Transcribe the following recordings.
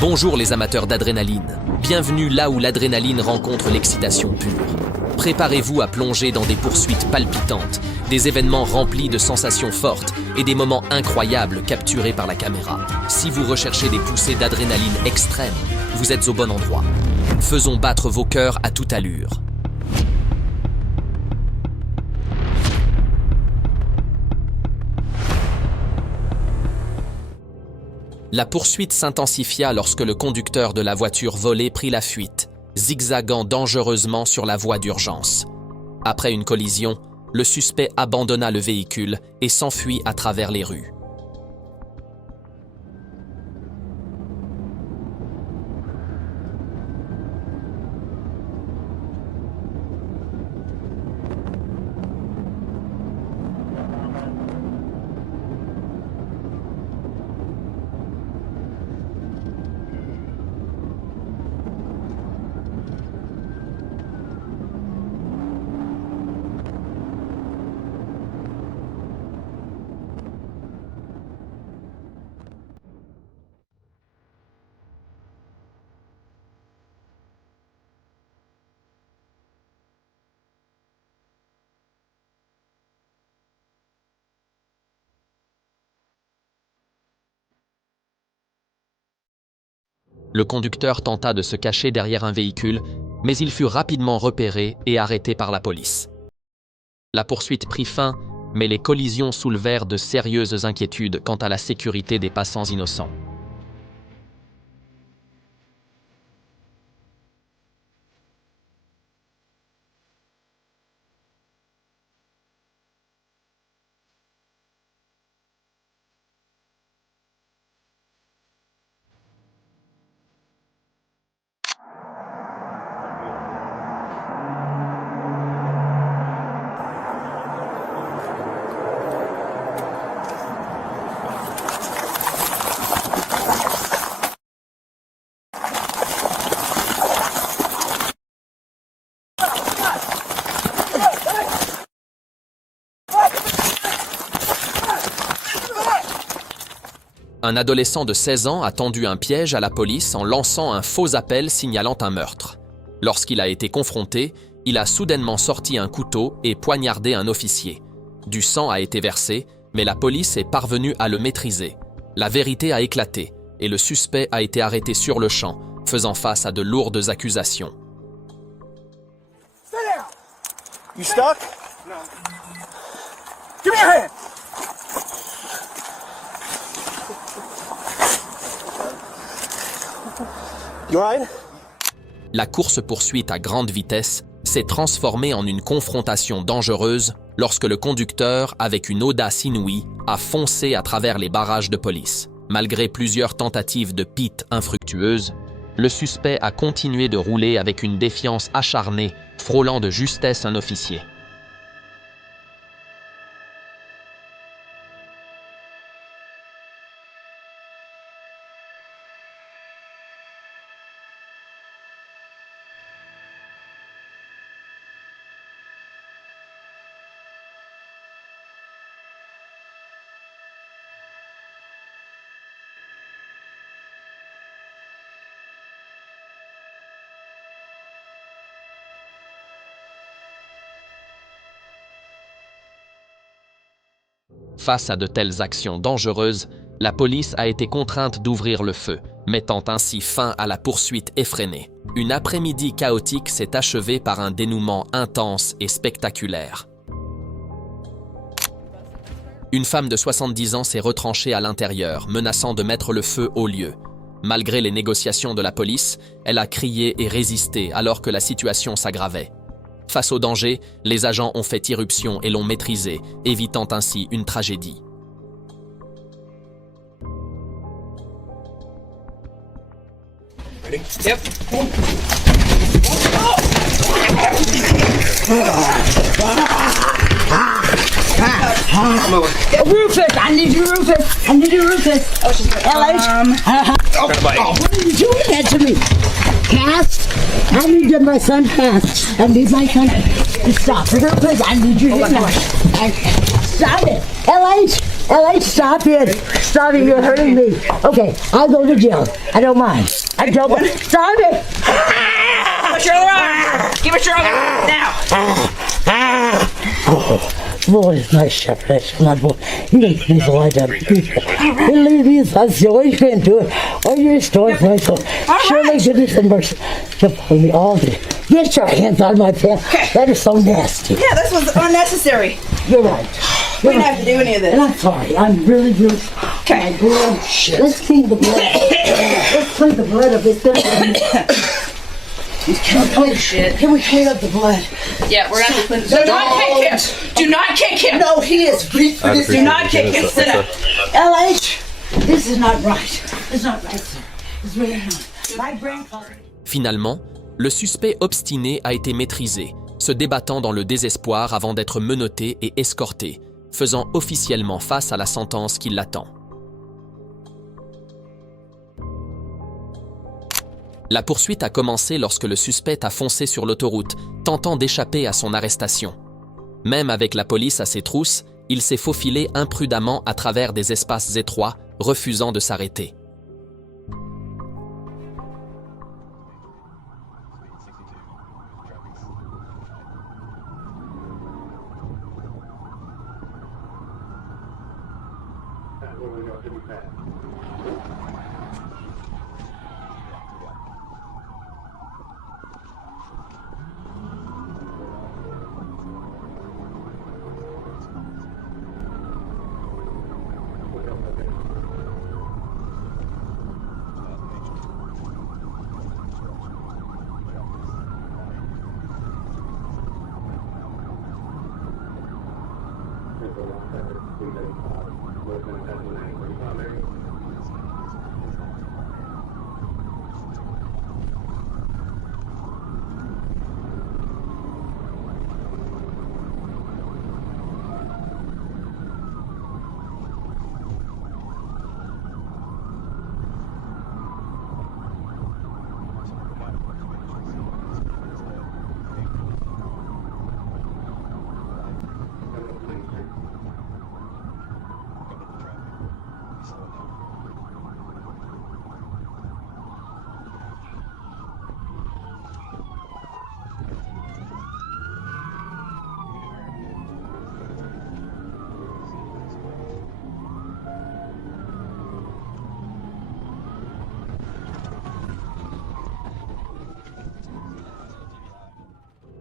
Bonjour les amateurs d'adrénaline. Bienvenue là où l'adrénaline rencontre l'excitation pure. Préparez-vous à plonger dans des poursuites palpitantes, des événements remplis de sensations fortes et des moments incroyables capturés par la caméra. Si vous recherchez des poussées d'adrénaline extrêmes, vous êtes au bon endroit. Faisons battre vos cœurs à toute allure. La poursuite s'intensifia lorsque le conducteur de la voiture volée prit la fuite, zigzagant dangereusement sur la voie d'urgence. Après une collision, le suspect abandonna le véhicule et s'enfuit à travers les rues. Le conducteur tenta de se cacher derrière un véhicule, mais il fut rapidement repéré et arrêté par la police. La poursuite prit fin, mais les collisions soulevèrent de sérieuses inquiétudes quant à la sécurité des passants innocents. Un adolescent de 16 ans a tendu un piège à la police en lançant un faux appel signalant un meurtre. Lorsqu'il a été confronté, il a soudainement sorti un couteau et poignardé un officier. Du sang a été versé, mais la police est parvenue à le maîtriser. La vérité a éclaté et le suspect a été arrêté sur le champ, faisant face à de lourdes accusations. You stuck? No. Give me your hand! You alright? La course-poursuite à grande vitesse s'est transformée en une confrontation dangereuse lorsque le conducteur, avec une audace inouïe, a foncé à travers les barrages de police. Malgré plusieurs tentatives de pit infructueuses, le suspect a continué de rouler avec une défiance acharnée, frôlant de justesse un officier. Face à de telles actions dangereuses, la police a été contrainte d'ouvrir le feu, mettant ainsi fin à la poursuite effrénée. Une après-midi chaotique s'est achevée par un dénouement intense et spectaculaire. Une femme de 70 ans s'est retranchée à l'intérieur, menaçant de mettre le feu au lieu. Malgré les négociations de la police, elle a crié et résisté alors que la situation s'aggravait. Face au danger, les agents ont fait irruption et l'ont maîtrisé, évitant ainsi une tragédie. Ready? Yep. Rufus, I need you, Rufus. I need you, Rufus. Oh, she's LH. What are you doing that to me? Cass, I need you, my son, Cass. I need my son to stop. Rufus, I need you. Stop it. LH. LH, stop it. Stop it, you're hurting me. Okay, I'll go to jail. I don't mind. I don't mind. Stop it. Push your other arm. Give us your other arm now. Boy, my shepherd, my boy. You make me lie down. You leave me as so you can't do it. Or you restore my soul. Surely goodness and mercy shall follow me all day. Get your hands on my pants. That is so nasty. Yeah, this was unnecessary. You're right. We didn't have to do any of And this. I'm sorry. I'm really good. Okay. Let's clean the blood. Let's clean the blood of this. Can we clean up the blood? Yeah, we're gonna have to clean. Do not kick him. Do not kick him. No, he is weak for this. Do not kick him. Sit up. LH, this is not right. It's not right, sir. It's really not. My brain caught it. Finalement, le suspect obstiné a été maîtrisé, se débattant dans le désespoir avant d'être menotté et escorté, faisant officiellement face à la sentence qui l'attend. La poursuite a commencé lorsque le suspect a foncé sur l'autoroute, tentant d'échapper à son arrestation. Même avec la police à ses trousses, il s'est faufilé imprudemment à travers des espaces étroits, refusant de s'arrêter.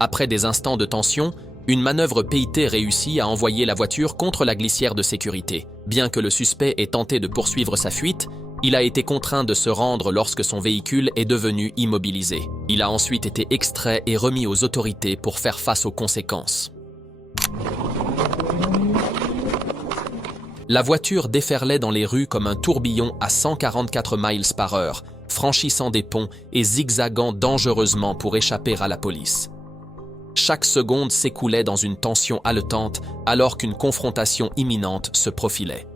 Après des instants de tension, une manœuvre PIT réussit à envoyer la voiture contre la glissière de sécurité. Bien que le suspect ait tenté de poursuivre sa fuite, il a été contraint de se rendre lorsque son véhicule est devenu immobilisé. Il a ensuite été extrait et remis aux autorités pour faire face aux conséquences. La voiture déferlait dans les rues comme un tourbillon à 144 miles par heure, franchissant des ponts et zigzagant dangereusement pour échapper à la police. Chaque seconde s'écoulait dans une tension haletante alors qu'une confrontation imminente se profilait.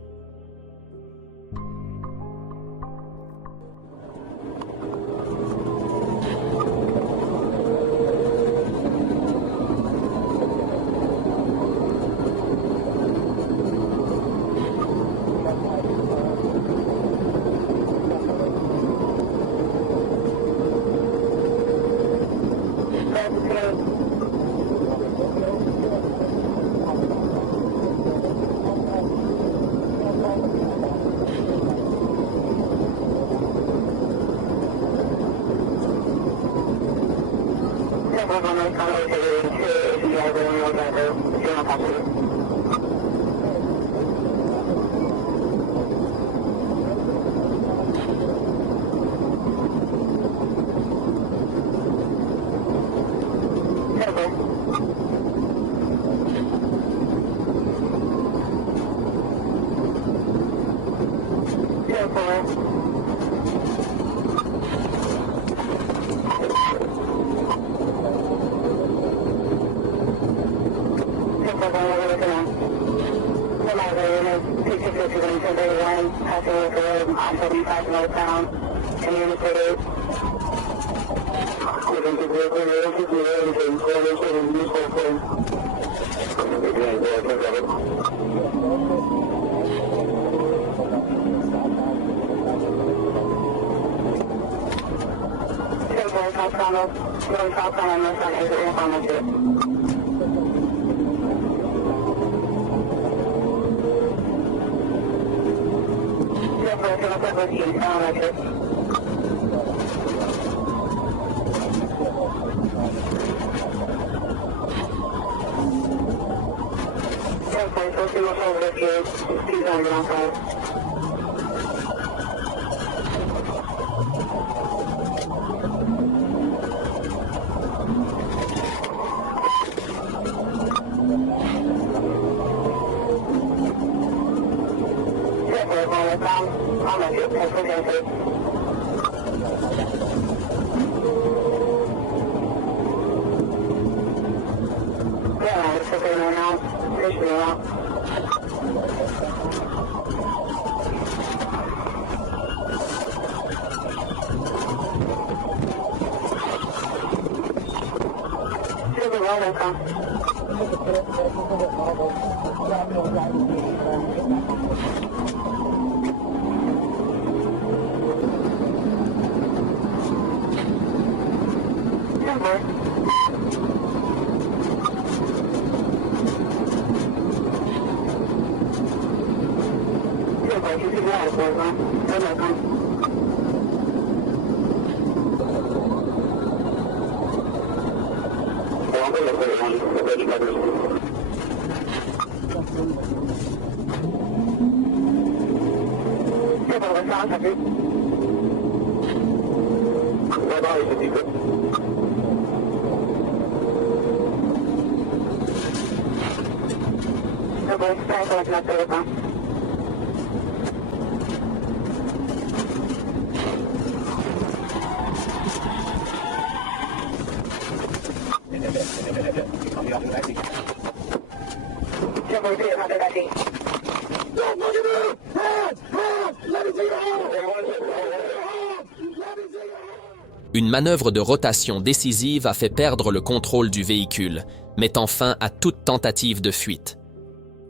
Une manœuvre de rotation décisive a fait perdre le contrôle du véhicule, mettant fin à toute tentative de fuite.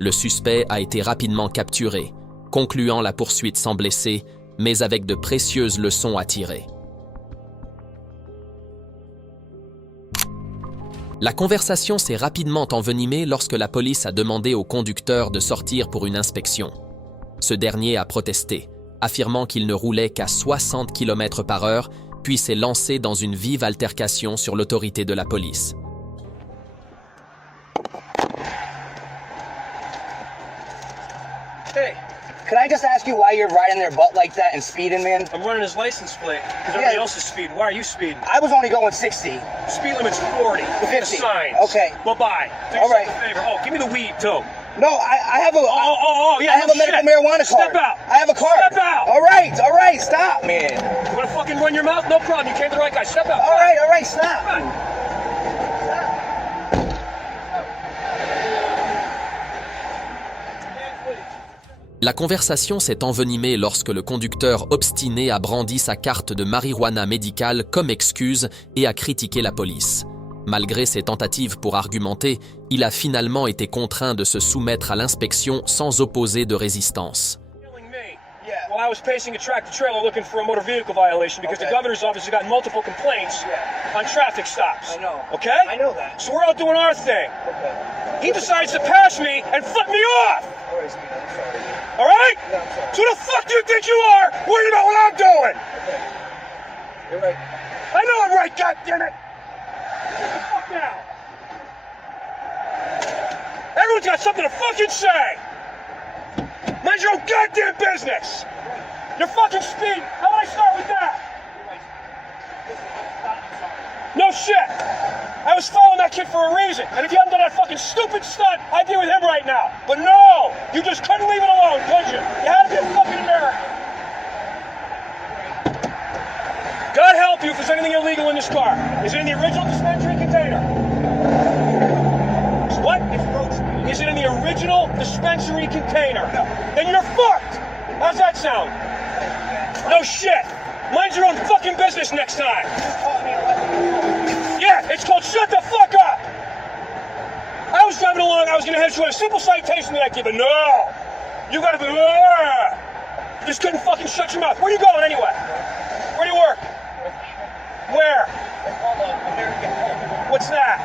Le suspect a été rapidement capturé, concluant la poursuite sans blessés, mais avec de précieuses leçons à tirer. La conversation s'est rapidement envenimée lorsque la police a demandé au conducteur de sortir pour une inspection. Ce dernier a protesté, affirmant qu'il ne roulait qu'à 60 km/h, puis s'est lancé dans une vive altercation sur l'autorité de la police. Hey, can I just ask you why you're riding their butt like that and speeding, man? I'm running his license plate because everybody else is speeding. Why are you speeding? I was only going 60. Speed limit's 40. Look at the 50. signs. Okay. Bye-bye. Do All yourself right. a favor. Oh, give me the weed, too. No, I have a... Yeah, I have no a medical shit. marijuana card. Step out. I have a card. Step out. All right, stop, man. You want to fucking run your mouth? No problem. You came to the right guy. Step out. All right, stop. Come on. La conversation s'est envenimée lorsque le conducteur obstiné a brandi sa carte de marijuana médicale comme excuse et a critiqué la police. Malgré ses tentatives pour argumenter, il a finalement été contraint de se soumettre à l'inspection sans opposer de résistance. Well, I was pacing a tractor-trailer looking for a motor vehicle violation because the governor's office has gotten multiple complaints on traffic stops. I know. Okay? I know that. So we're out doing our thing. Okay. He decides to pass me and flip me off. All right, Speed, I'm sorry. All right? Yeah, I'm sorry. So who the fuck do you think you are? Worried about what I'm doing? You're right. I know I'm right, goddammit! Get the fuck now! Everyone's got something to fucking say! Mind your own goddamn business! You're fucking speeding! How about I start with that? No shit! I was following that kid for a reason, and if you hadn't done that fucking stupid stunt, I'd be with him right now. But no! You just couldn't leave it alone, could you? You had to be a fucking American. God help you if there's anything illegal in this car. Is it in the original dispensary container? What? Is it in the original dispensary container? Then you're fucked! How's that sound? No shit! Mind your own fucking business next time! Yeah, it's called shut the fuck up! I was driving along, I was gonna head you on a simple citation that I give, but no! You gotta be. You just couldn't fucking shut your mouth. Where you going anyway? Where do you work? Where? It's called American Pulp. What's that?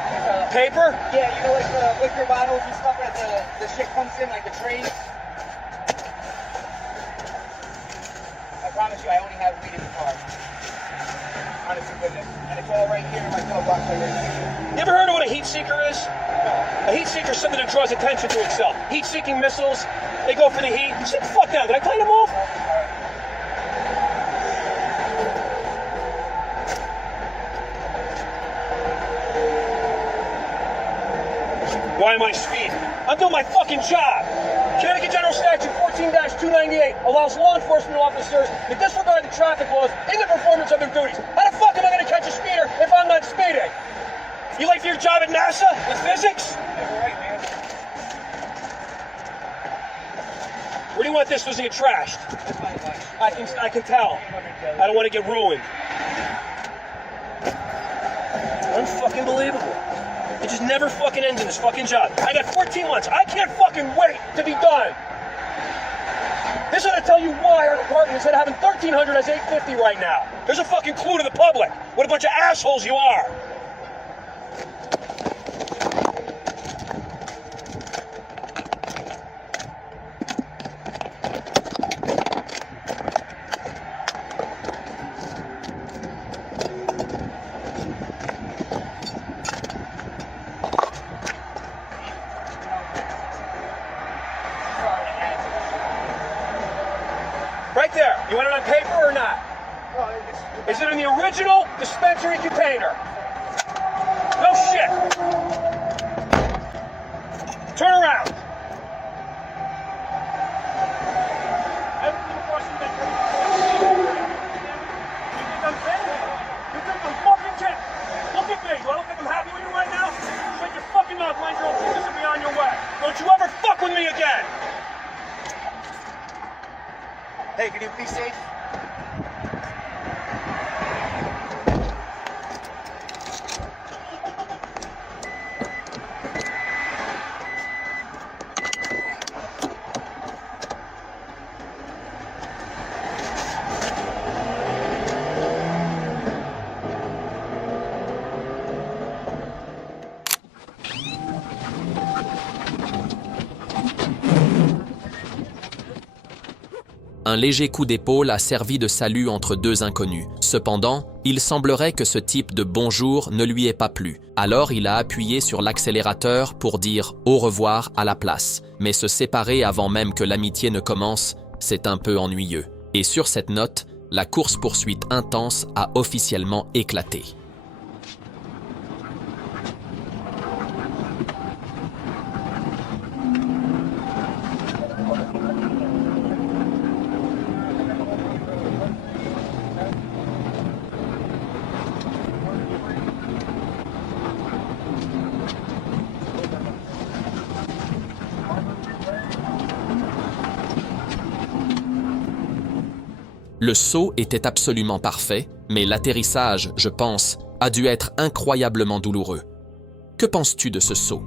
Paper? Yeah, you know, like the liquor bottles and stuff that the shit comes in, like the trays. I promise you, I only have weed in the car. Honest to goodness. And it's all right here in my glove box right here. You ever heard of what a heat seeker is? A heat seeker is something that draws attention to itself. Heat-seeking missiles, they go for the heat. Sit the fuck down. Did I tell you to move? Why am I speeding? I'm doing my fucking job. Connecticut General Statute 14-298 allows law enforcement officers to disregard the traffic laws in the performance of their duties. How the fuck am I going to catch a speeder if I'm not speeding? You like for your job at NASA with physics? You're right, man. Where do you want this so it doesn't get trashed? That's my advice. I can tell. I don't want to get ruined. Unfucking believable. It just never fucking ends in this fucking job. I got 14 months. I can't fucking wait to be done. This ought to tell you why our department instead of having 1,300 has 850 right now. There's a fucking clue to the public. What a bunch of assholes you are. Right there. You want it on paper or not? Is it in the original dispensary container? No shit. Turn around. Everything across the neck. You think I'm kidding? You think I'm fucking kidding? Look at me. Do I look like I'm happy with you right now? Shut your fucking mouth, mind your own business, and be on your way. Don't you ever fuck with me again. Hey, can you be safe? Un léger coup d'épaule a servi de salut entre deux inconnus. Cependant, il semblerait que ce type de bonjour ne lui ait pas plu. Alors il a appuyé sur l'accélérateur pour dire au revoir à la place. Mais se séparer avant même que l'amitié ne commence, c'est un peu ennuyeux. Et sur cette note, la course-poursuite intense a officiellement éclaté. Le saut était absolument parfait, mais l'atterrissage, je pense, a dû être incroyablement douloureux. Que penses-tu de ce saut?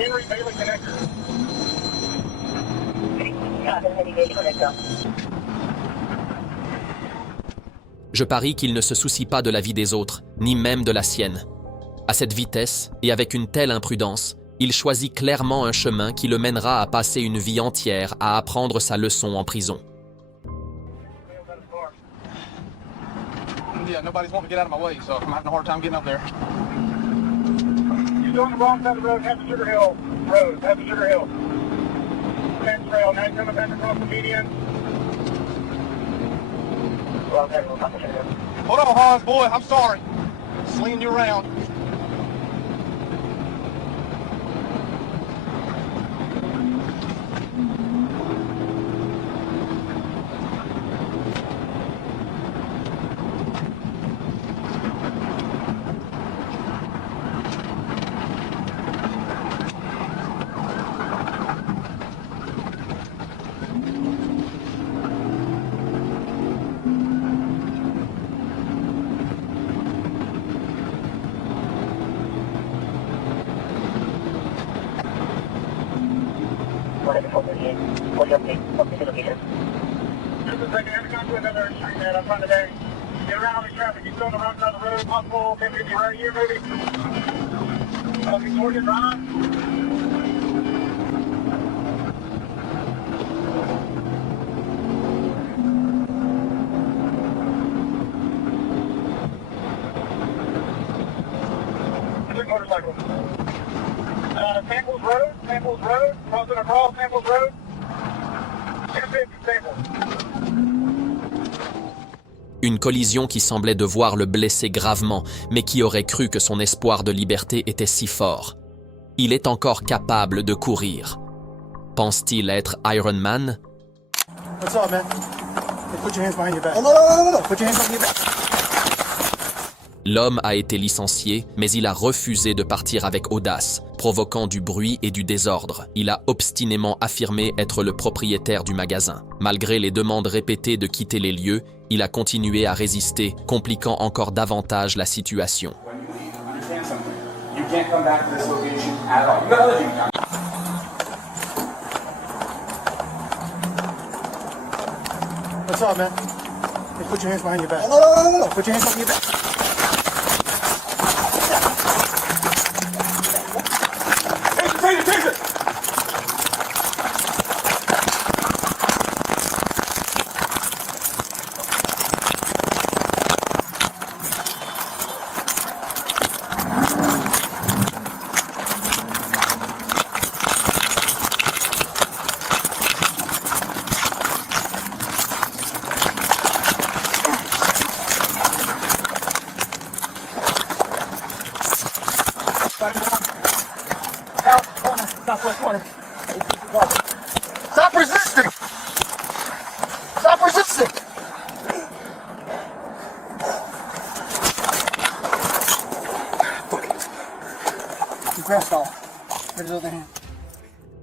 Henry Bailey Connector. Je parie qu'il ne se soucie pas de la vie des autres, ni même de la sienne. À cette vitesse et avec une telle imprudence, il choisit clairement un chemin qui le mènera à passer une vie entière à apprendre sa leçon en prison. Yeah, nobody's wanting to get out of my way, so I'm having a hard time getting up there. You're on the wrong side of the road, head to Sugar Hill Road, head to Sugar Hill. Fence rail, now coming back across the median. Hold on, Hans, boy, I'm sorry. Slinging you around. Get around the traffic. You still around another road, possible, maybe right here, maybe. Okay, so we're getting right. Motorcycle. Samples Road, crossing across Samples Road. 1050 Samples. Une collision qui semblait devoir le blesser gravement, mais qui aurait cru que son espoir de liberté était si fort. Il est encore capable de courir. Pense-t-il être Iron Man? What's up, man? Hey, put your hands behind your back. Oh, no. Put your hands behind your back. L'homme a été licencié, mais il a refusé de partir avec audace, provoquant du bruit et du désordre. Il a obstinément affirmé être le propriétaire du magasin. Malgré les demandes répétées de quitter les lieux, il a continué à résister, compliquant encore davantage la situation. What's up, man? Hey, put your hands behind your back. No. Put your hands behind your back. Take it! Stop resisting! Stop resisting!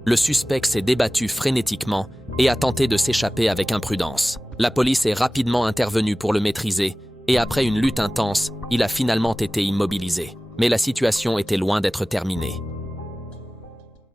Le suspect s'est débattu frénétiquement et a tenté de s'échapper avec imprudence. La police est rapidement intervenue pour le maîtriser et après une lutte intense, il a finalement été immobilisé. Mais la situation était loin d'être terminée.